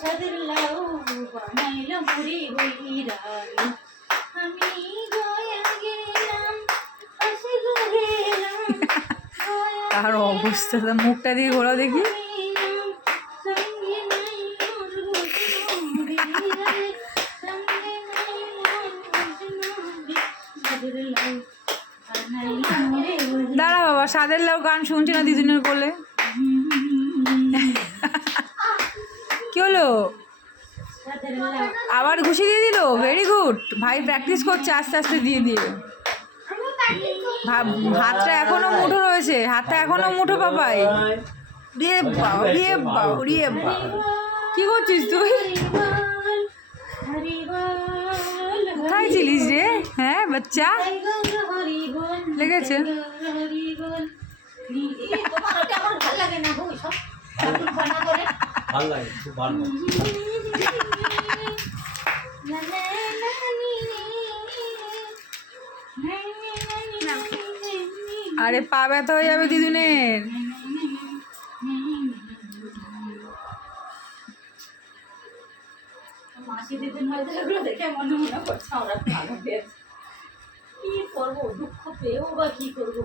সাদের লাউ বানাইলাম পুরি বইরা আমি গয়া গেলাম পাশে গেলাম তার অবস্থা, মুখটা দিয়ে ঘোরা দেখি। দাঁড়া বাবা, সাদের লাউ গান শুনছি না দিদিনের কোলে। কি হলো, আবার ঘুষি দিয়ে দিল? ভেরি গুড, ভাই প্র্যাকটিস করছে আস্তে আস্তে দিয়ে দিয়ে। হাতটা এখনো মুঠো রয়েছে, হাতটা এখনো মুঠো পাপাই। রে বাবা, রে বাবা, রে বাবা, কি করছিস তুই? কোথায় ছিলিস রে? হ্যাঁ বাচ্চা, লেগেছে? আরে পা ব্যথা হয়ে যাবে দিদুনের। মাসি দিদিন হয়তো এগুলো দেখে মনে মনে করছে আমরা ভালো পেয়েছি। কি করবো, দুঃখ পেয়েও বা কি করবো।